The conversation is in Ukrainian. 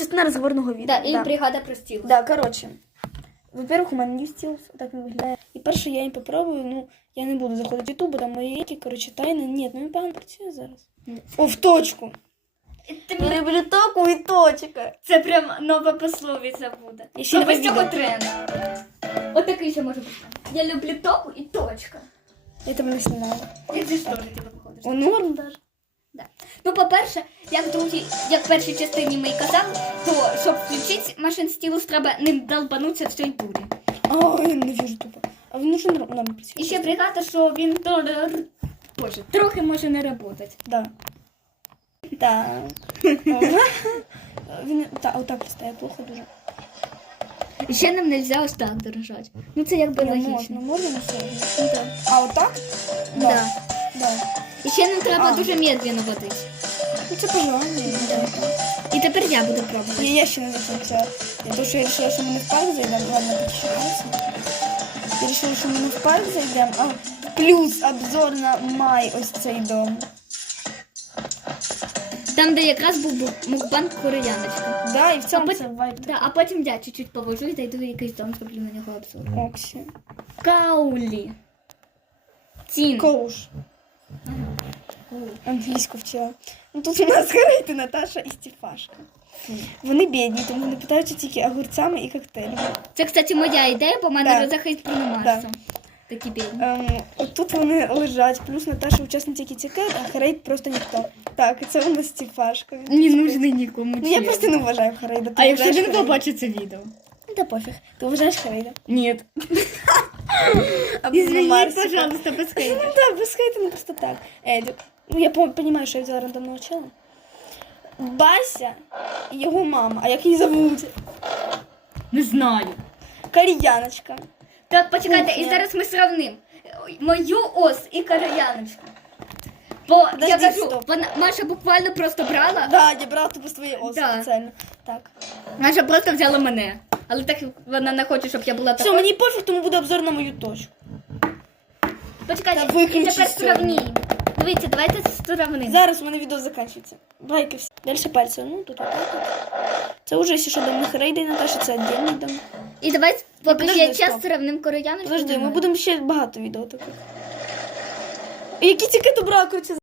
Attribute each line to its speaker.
Speaker 1: частина розговорного відео.
Speaker 2: Да, і да. бригада про простіла.
Speaker 1: Да, коротше. Во-первых, у мене є стілс, так він виглядає. І перше я їм попробую, ну, я не буду заходити в Ютуб, бо там мої які, коротше, тайни. Ні, ну він погано працює зараз. О, в точку. Я люблю току і точка.
Speaker 2: Це прям нова пословиця буде.
Speaker 1: Я ще
Speaker 2: Тобто цього тренд. Отакий ще може бути. Я люблю току і точка.
Speaker 1: Я тебе не знаю.
Speaker 2: Як зі штори тебе походиш.
Speaker 1: О, норм даже.
Speaker 2: Да. Ну, по-перше, як в другій, як в першій частині ми й казали, то щоб включити машин стілус, треба не долбанутися в цій турі.
Speaker 1: А, я не вижу тупо. А він уже норм норм працює.
Speaker 2: І ще бригада, що він тор- Боже, трохи може не працювати.
Speaker 1: Да. Так. Він, та, отак стає плохо дуже.
Speaker 2: І ще нам не можна ось так держати. Ну це якби
Speaker 1: Не
Speaker 2: логічно.
Speaker 1: можна, можна на все.
Speaker 2: Ну, так.
Speaker 1: А отак?
Speaker 2: Да.
Speaker 1: Да.
Speaker 2: І ще нам треба
Speaker 1: А.
Speaker 2: дуже медленно водити.
Speaker 1: Ну це пожелання.
Speaker 2: І тепер я буду пробувати.
Speaker 1: Я, я ще не закінчила. Я то, що я вирішила, що ми не в парк зайдемо, ладно, починається. Я вирішила, що ми не в парк зайдемо, а плюс обзор на май ось цей дом.
Speaker 2: Там, де якраз був бу- мукбанк кореяночка.
Speaker 1: Да, і в цьому
Speaker 2: А
Speaker 1: це вайб.
Speaker 2: Да, а потім я чуть-чуть повожу і зайду в якийсь дом, зроблю на нього обзор.
Speaker 1: Оксі.
Speaker 2: Каулі. Тін.
Speaker 1: Коуш. Англійську вчила. Ну тут у нас Гарейти, Наташа і Стефашка. Вони бідні, тому вони питаються тільки огурцями і коктейлями.
Speaker 2: Це, кстати, моя ідея, бо в мене
Speaker 1: Да.
Speaker 2: розахист про Марса. Такі бідні.
Speaker 1: Ем, от тут вони лежать, плюс Наташа учасниця Кітікет, а Харейд просто ніхто. Так, це у нас Стефашка.
Speaker 2: Не нужний нікому.
Speaker 1: Ну я просто не вважаю Харейда. Ти
Speaker 2: А якщо
Speaker 1: вважаєш
Speaker 2: він
Speaker 1: Харейда?
Speaker 2: побачить це відео?
Speaker 1: Та пофіг. Ти вважаєш Харейда?
Speaker 2: Ні.
Speaker 1: Або
Speaker 2: Извини,
Speaker 1: Марсика.
Speaker 2: пожалуйста, без
Speaker 1: Ну да, без хейта, ну просто так. Едю. Ну я понимаю, що я взяла рандомного чела. Бася і його мама. А як її зовуть?
Speaker 2: Не знаю.
Speaker 1: Кореяночка.
Speaker 2: Так, почекайте,
Speaker 1: Кухня.
Speaker 2: і зараз ми сравним мою ос і кореяночку. Бо я
Speaker 1: Подожди,
Speaker 2: кажу,
Speaker 1: стоп.
Speaker 2: вона Маша буквально просто брала.
Speaker 1: Да, я брала тобі свої ос
Speaker 2: Да.
Speaker 1: спеціально. Так.
Speaker 2: Маша просто взяла мене. Але так як вона не хоче, щоб я була
Speaker 1: Все,
Speaker 2: такою.
Speaker 1: мені пофіг, тому буде обзор на мою точку.
Speaker 2: Почекайте,
Speaker 1: Та виключи
Speaker 2: тепер
Speaker 1: сьогодні.
Speaker 2: сравнім. Дивіться, давайте сравним.
Speaker 1: Зараз у мене відео закінчується. Байки всі. Дальше пальці. Ну, тут от. Це вже, якщо що, дом Харейда і Наташі, це віддільний дом.
Speaker 2: І давайте, поки
Speaker 1: Подожди,
Speaker 2: є час,
Speaker 1: стоп.
Speaker 2: рівним кореяночку.
Speaker 1: Подожди, ми будемо ще багато відео таких. Які тільки добра,